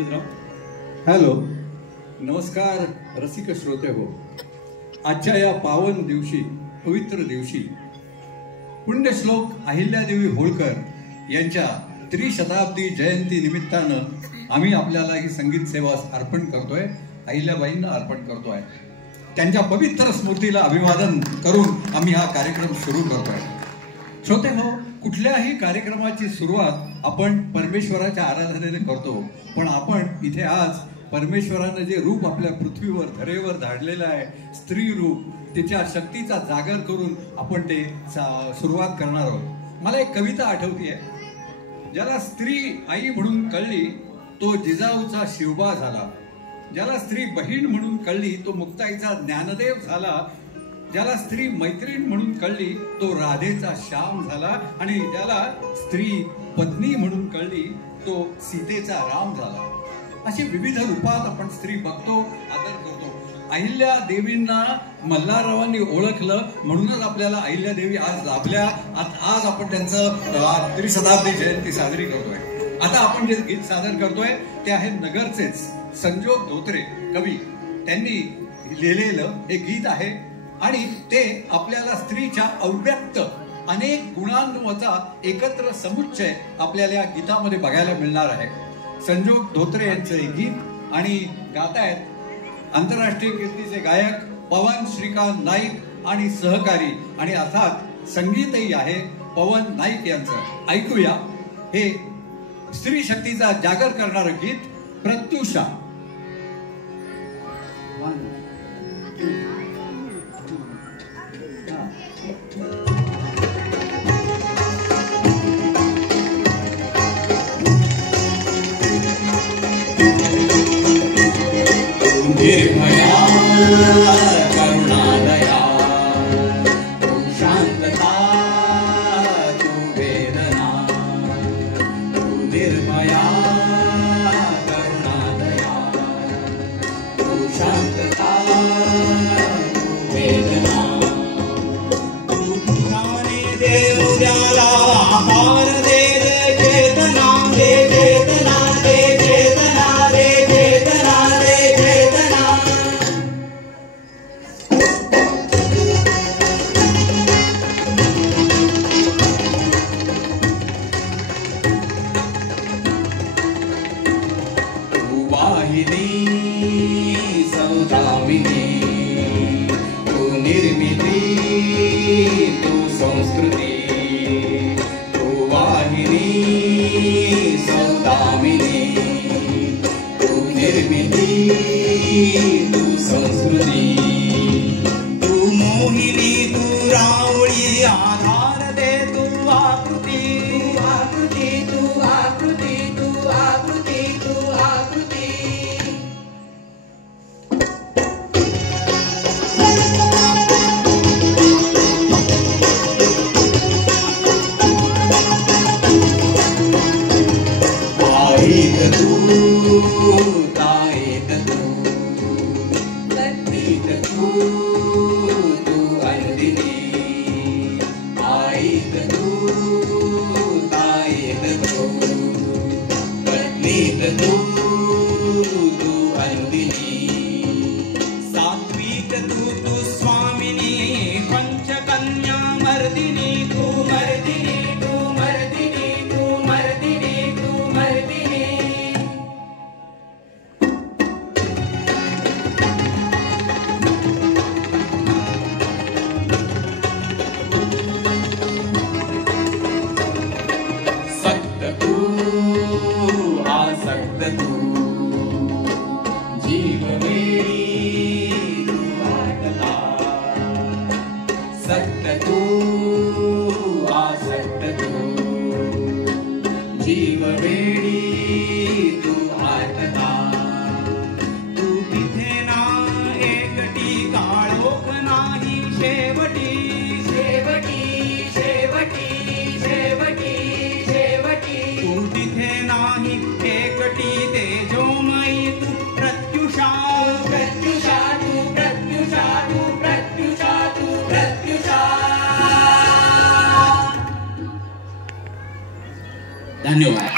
Hello, नमस्कार रसिक श्रोते हो. आजच्या या पावन दिवशी, पवित्र दिवशी पुण्यश्लोक अहिल्यादेवी होळकर यांच्या त्रिशताब्दी जयंती निमित्तानं आम्ही आपल्याला ही संगीत सेवा अर्पण करतोय. अहिल्याबाईंना अर्पण करतोय. त्यांच्या पवित्र स्मृतीला अभिवादन करून आम्ही हा कार्यक्रम सुरू करतोय. श्रोते हो, कुठल्याही कार्यक्रमाची सुरुवात आपण परमेश्वराच्या आराधनेने करतो, पण आपण इथे आज परमेश्वरानं जे रूप आपल्या पृथ्वीवर धरेवर धाडलेलं आहे, स्त्री रूप, त्याच्या शक्तीचा जागर करून आपण ते सुरुवात करणार आहोत. मला एक कविता आठवतीये. ज्याला स्त्री आई म्हणून कळली तो जिजाऊचा शिवबा झाला. ज्याला स्त्री बहीण म्हणून कळली तो मुक्ताईचा ज्ञानदेव झाला. ज्याला स्त्री मैत्रीण म्हणून कळली तो राधेचा श्याम झाला. आणि ज्याला स्त्री पत्नी म्हणून कळली तो सीतेचा राम झाला. अशी विविध रूपात आपण स्त्री बघतो, आदर करतो. अहिल्या देवींना मल्हाररावांनी ओळखलं म्हणूनच आपल्याला अहिल्या देवी आज लाभल्या. आज आपण त्यांचं त्रिशताब्दी जयंती साजरी करतोय. आता आपण जे गीत सादर करतोय ते आहे नगरचेच संजोग धोत्रे कवी. त्यांनी लिहिलेलं हे गीत आहे आणि ते आपल्याला स्त्रीच्या अव्यक्त अनेक गुणांचा एकत्र समुच्चय आपल्याला या गीतामध्ये बघायला मिळणार आहे. संजोग धोत्रे यांचं हे गीत आणि गातायत आंतरराष्ट्रीय कीर्तीचे गायक पवन श्रीकांत नाईक आणि सहकारी, आणि अर्थात संगीतही आहे पवन नाईक यांचं. ऐकूया हे स्त्री शक्तीचा जागर करणारं गीत प्रत्युषा. निर्भया करुणादया तू शांतता तू वेदना तू निर्भया करुणादया तू शांतता तू वेदना तू ज्ञाने देवयाला आहार दे चेतना दे चेतना दे चेतना दे चेतना दे चेतना. तू वाहिनी सौदामिनी तू निर्मिती तू संस्कृती. तू वाहिनी सौदामिनी तू निर्मिती तू संस्कृती. तू मोहिनी तू रावळी आधार दे तू आकृती तू आकृती तू आकृती तू आकृती तू आकृती. आईत तू ताईत तू पत्नीत तू तू अंदिनी. आईत तू ताईत तू पत्नीत तू तू अंदिनी. सात्विक तू स्वामिनी पंचकन्या मर्दिनी तू मर्दिनी तू मर्दिनी तू मर्दिनी तू मर्दिनी. सक्त तू आसक्त तू जीववेळी तू वाटला. सक्त तू आसक्त तू जीववेळी तू आटला. तू तिथे ना एकटी काळोख नाही शेवटी शेवटी शेवटी शेवटी शेवटी. तू तिथे नाही एकटी तेजोमयी तू प्रत्युषा प्रत्युषा तू प्रत्युषा तू प्रत्युषा तू प्रत्युषा. धन्यवाद.